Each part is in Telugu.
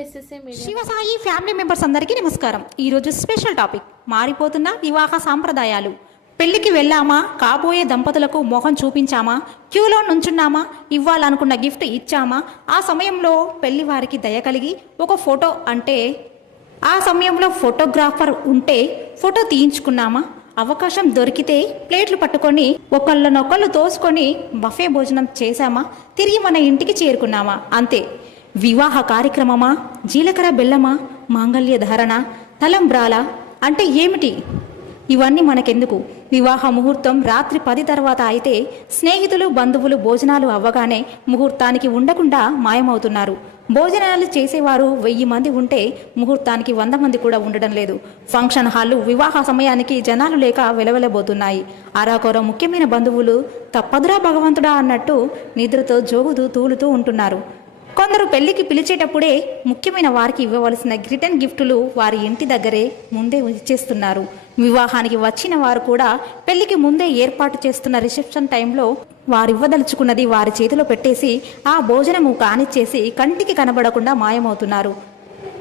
ఎస్ఎస్ఏ శివసాయి ఫ్యామిలీ మెంబర్స్ అందరికీ నమస్కారం. ఈరోజు స్పెషల్ టాపిక్. మారిపోతున్న వివాహ సాంప్రదాయాలు. పెళ్ళికి వెళ్ళామా? కాబోయే దంపతులకు మొహం చూపించామా? క్యూలో నుంచున్నామా? ఇవ్వాలనుకున్న గిఫ్ట్ ఇచ్చామా? ఆ సమయంలో పెళ్ళి వారికి దయ కలిగి ఒక ఫోటో అంటే ఆ సమయంలో ఫోటోగ్రాఫర్ ఉంటే ఫోటో తీయించుకున్నామా? అవకాశం దొరికితే ప్లేట్లు పట్టుకొని ఒకళ్ళనొకళ్ళు తోసుకొని బఫే భోజనం చేశామా? తిరిగి మన ఇంటికి చేరుకున్నామా? అంతే. వివాహ కార్యక్రమమా? జీలకర్ర బెల్లమా? మాంగళ్య ధారణ? తలంబ్రాల అంటే ఏమిటి? ఇవన్నీ మనకెందుకు? వివాహ ముహూర్తం రాత్రి పది తర్వాత అయితే స్నేహితులు బంధువులు భోజనాలు అవ్వగానే ముహూర్తానికి ఉండకుండా మాయమవుతున్నారు. భోజనాలు చేసేవారు వెయ్యి మంది ఉంటే ముహూర్తానికి వంద మంది కూడా ఉండడం లేదు. ఫంక్షన్ హాలు వివాహ సమయానికి జనాలు లేక వెలవెలబోతున్నాయి. అరాకొర ముఖ్యమైన బంధువులు తప్పదురా భగవంతుడా అన్నట్టు నిద్రతో జోగుతూ తూలుతూ ఉంటున్నారు. కొందరు పెళ్ళికి పిలిచేటప్పుడే ముఖ్యమైన వారికి ఇవ్వవలసిన రిటర్న్ గిఫ్టులు వారి ఇంటి దగ్గరే ముందే ఇచ్చేస్తున్నారు. వివాహానికి వచ్చిన వారు కూడా పెళ్ళికి ముందే ఏర్పాటు చేస్తున్న రిసెప్షన్ టైంలో వారు ఇవ్వదలుచుకున్నది వారి చేతిలో పెట్టేసి ఆ భోజనము కానిచ్చేసి కంటికి కనబడకుండా మాయమవుతున్నారు.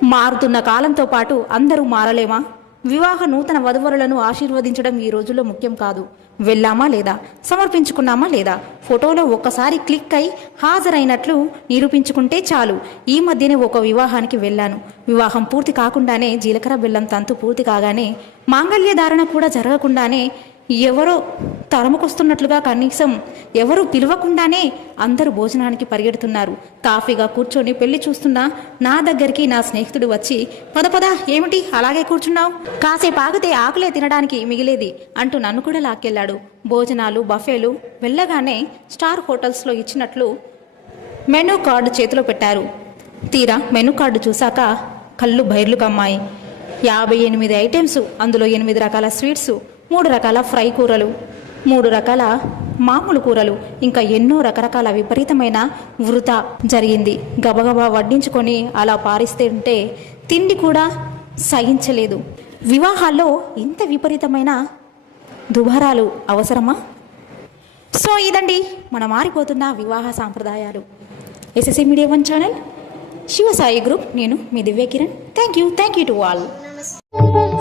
మారుతున్న కాలంతో పాటు అందరూ మారలేమా? వివాహ నూతన వధువరులను ఆశీర్వదించడం ఈ రోజుల్లో ముఖ్యం కాదు. వెళ్ళామా లేదా? సమర్పించుకున్నామా లేదా? ఫోటోలో ఒక్కసారి క్లిక్ అయి హాజరైనట్లు నిరూపించుకుంటే చాలు. ఈ మధ్యనే ఒక వివాహానికి వెళ్ళాను. వివాహం పూర్తి కాకుండానే జీలకర్ర బెల్లం తంతు పూర్తి కాగానే మాంగళ్య ధారణ కూడా జరగకుండానే ఎవరో తరముకొస్తున్నట్లుగా కనీసం ఎవరు పిలవకుండానే అందరూ భోజనానికి పరిగెడుతున్నారు. తాఫీగా కూర్చొని పెళ్ళి చూస్తున్నా నా దగ్గరికి నా స్నేహితుడు వచ్చి పద పద ఏమిటి? అలాగే కూర్చున్నావు? కాసేపు ఆగితే ఆకులే తినడానికి మిగిలేది అంటూ నన్ను కూడా లాక్కెళ్ళాడు. భోజనాలు బఫేలు వెళ్ళగానే స్టార్ హోటల్స్లో ఇచ్చినట్లు మెనూ కార్డు చేతిలో పెట్టారు. తీరా మెనూ కార్డు చూశాక కళ్ళు బైర్లు కమ్మాయి. యాభై ఎనిమిది ఐటమ్స్ అందులో ఎనిమిది రకాల స్వీట్స్ మూడు రకాల ఫ్రై కూరలు మూడు రకాల మామూలు కూరలు ఇంకా ఎన్నో రకరకాల విపరీతమైన వృత జరిగింది. గబగబా వడ్డించుకొని అలా పారిస్తే ఉంటే తిండి కూడా సహించలేదు. వివాహాల్లో ఇంత విపరీతమైన దుబారాలు అవసరమా? సో ఇదండి మన మారిపోతున్న వివాహ సాంప్రదాయాలు. SSC media one channel Shivasai group. నేను మీ Divya Kiran. Thank you thank you to all.